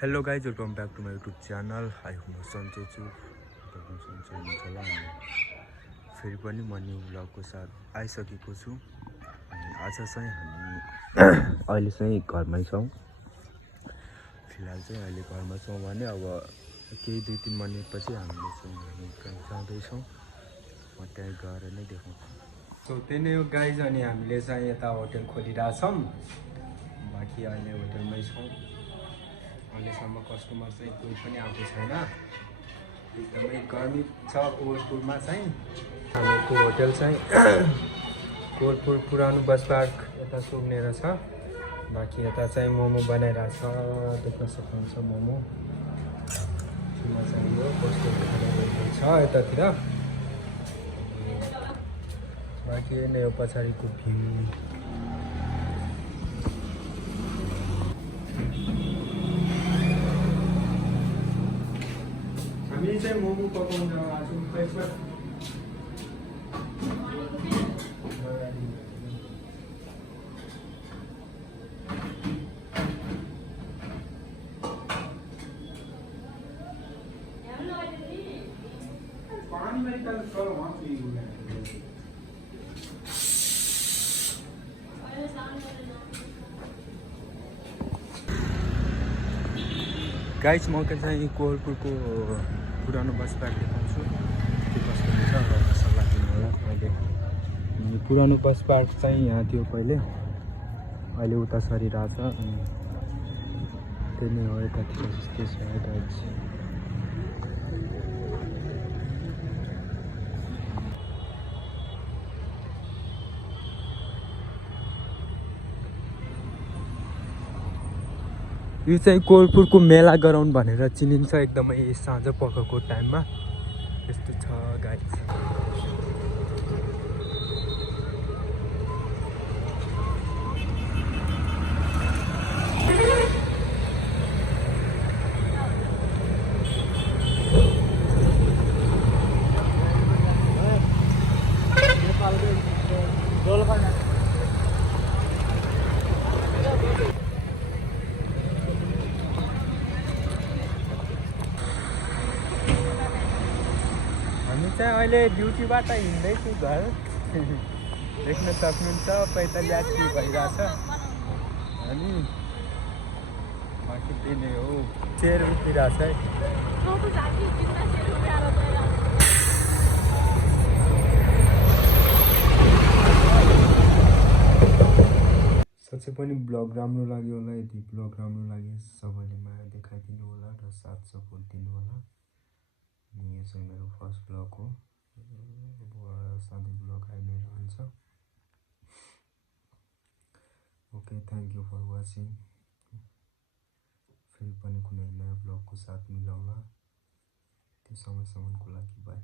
Hello guys, welcome back to my YouTube channel. म सन्चै छु, तपाईँ सन्चै हुनुहुन्छ होला। अनि फेरि पनि म न्यू भ्लगको साथ आइसकेको छु। अनि आज चाहिँ हामी अहिले चाहिँ घरमै छौँ। फिलहाल चाहिँ अहिले घरमा छौँ भने अब केही 2-3 मिनटपछि हामी कहीँ जाँदैछौँ। म त्यहीँ गएर नै देखाउँछु। सो त्यही नै हो गाइज। अनि हामीले चाहिँ यता होटल खोलिरहेछौँ। बाँकी अहिले होटलमै छौँ। अहिलेसम्म कस्टमर चाहिँ कोही पनि आएको छैन। एकदमै गर्मी छ कोहलपुरमा चाहिँ। हामीको होटल चाहिँ कोहलपुर पुरानो बस पार्क यता सुक्नेर छ। बाँकी यता चाहिँ मोमो बनाइरहेछ, देख्न सक्नुहुन्छ मोमो। चाहिँ यो कस्तो खाना छ यतातिर। बाँकी नै हो पछाडिको भ्यू। हामी चाहिँ मोमो पकाउन आज गाइज म चाहिँ कोहलपुरको पुरानो बस पार्क देखाउँछु। त्यो कस्तो हुन्छ सल्लाह दिनु होला मैले। पुरानो बस पार्क चाहिँ यहाँ थियो पहिले, अहिले उता सरिरहेछ। अनि त्यही नै हो, यतातिर त्यस्तै छ यता। यो चाहिँ कोहलपुरको मेला ग्राउन्ड भनेर चिनिन्छ। एकदमै साँझ पखको टाइममा यस्तो छ गाइस। हामी चाहिँ अहिले ड्युटीबाट हिँड्दैछु घर। देख्न सक्नुहुन्छ पैदल यात्री भइरहेछ। अनि बाँकी त्यही नै हो, चेयर उठिरहेछ है। साँच्चै पनि ब्लग राम्रो लाग्यो होला। यदि ब्लग राम्रो लाग्यो सबैले माया देखाइदिनु होला र साथ सपोर्ट दिनु होला। अनि यो चाहिँ मेरो फर्स्ट ब्लग हो। सधैँ ब्लग आइ नै रहन्छ। Okay, thank you for watching. फेरि पनि कुनै नयाँ ब्लगको साथ मिलाउँला। त्यो समयसम्मको लागि बाई।